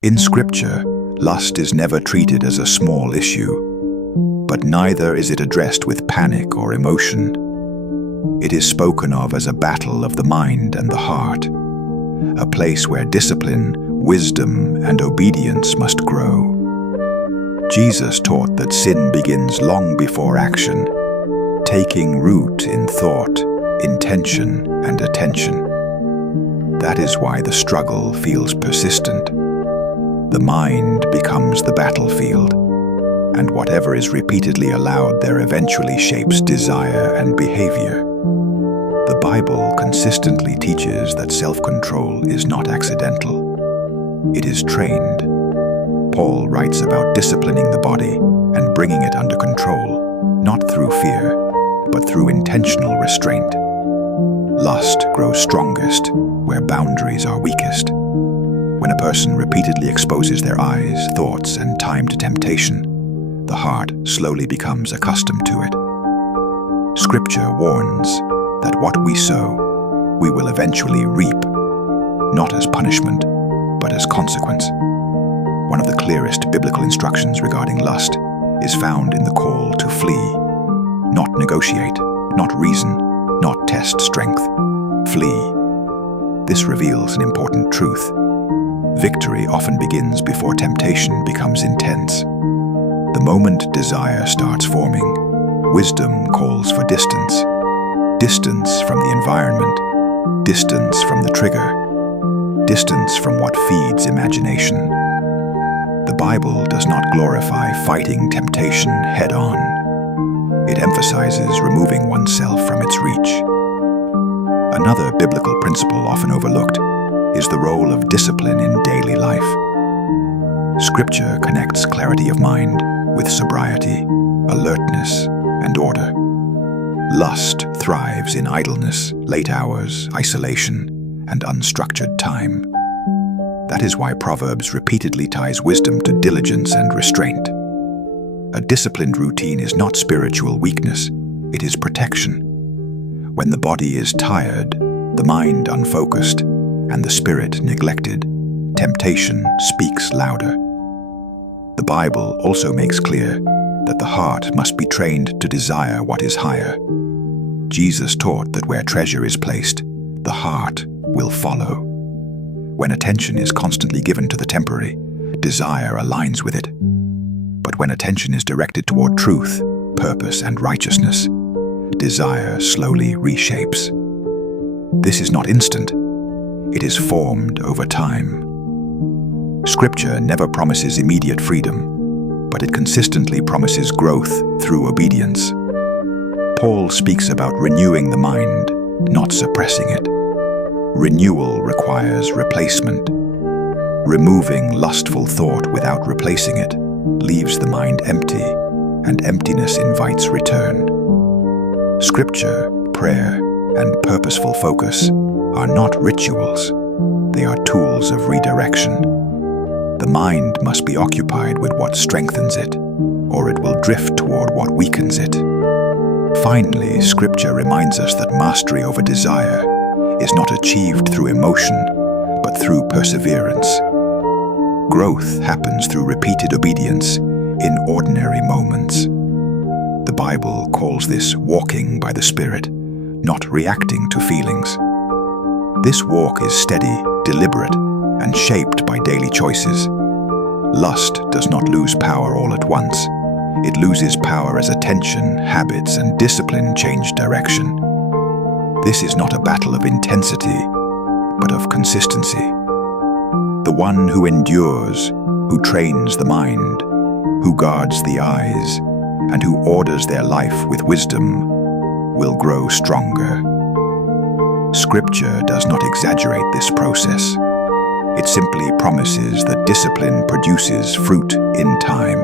In Scripture, lust is never treated as a small issue, but neither is it addressed with panic or emotion. It is spoken of as a battle of the mind and the heart, a place where discipline, wisdom, and obedience must grow. Jesus taught that sin begins long before action, taking root in thought, intention, and attention. That is why the struggle feels persistent. The mind becomes the battlefield, and whatever is repeatedly allowed there eventually shapes desire and behavior. The Bible consistently teaches that self-control is not accidental. It is trained. Paul writes about disciplining the body and bringing it under control, not through fear, but through intentional restraint. Lust grows strongest where boundaries are weakest. When a person repeatedly exposes their eyes, thoughts, and time to temptation, the heart slowly becomes accustomed to it. Scripture warns that what we sow, we will eventually reap, not as punishment, but as consequence. One of the clearest biblical instructions regarding lust is found in the call to flee. Not negotiate, not reason, not test strength. Flee. This reveals an important truth. Victory often begins before temptation becomes intense. The moment desire starts forming, wisdom calls for distance. Distance from the environment, distance from the trigger, distance from what feeds imagination. The Bible does not glorify fighting temptation head-on. It emphasizes removing oneself from its reach. Another biblical principle often overlooked is the role of discipline in daily life. Scripture connects clarity of mind with sobriety, alertness, and order. Lust thrives in idleness, late hours, isolation, and unstructured time. That is why Proverbs repeatedly ties wisdom to diligence and restraint. A disciplined routine is not spiritual weakness, it is protection. When the body is tired, the mind unfocused, and the spirit neglected, temptation speaks louder. The Bible also makes clear that the heart must be trained to desire what is higher. Jesus taught that where treasure is placed, the heart will follow. When attention is constantly given to the temporary, desire aligns with it. But when attention is directed toward truth, purpose, and righteousness, desire slowly reshapes. This is not instant. It is formed over time. Scripture never promises immediate freedom, but it consistently promises growth through obedience. Paul speaks about renewing the mind, not suppressing it. Renewal requires replacement. Removing lustful thought without replacing it leaves the mind empty, and emptiness invites return. Scripture, prayer, and purposeful focus are not rituals, they are tools of redirection. The mind must be occupied with what strengthens it, or it will drift toward what weakens it. Finally, Scripture reminds us that mastery over desire is not achieved through emotion, but through perseverance. Growth happens through repeated obedience in ordinary moments. The Bible calls this walking by the Spirit, not reacting to feelings. This walk is steady, deliberate, and shaped by daily choices. Lust does not lose power all at once. It loses power as attention, habits, and discipline change direction. This is not a battle of intensity, but of consistency. The one who endures, who trains the mind, who guards the eyes, and who orders their life with wisdom, will grow stronger. Scripture does not exaggerate this process. It simply promises that discipline produces fruit in time.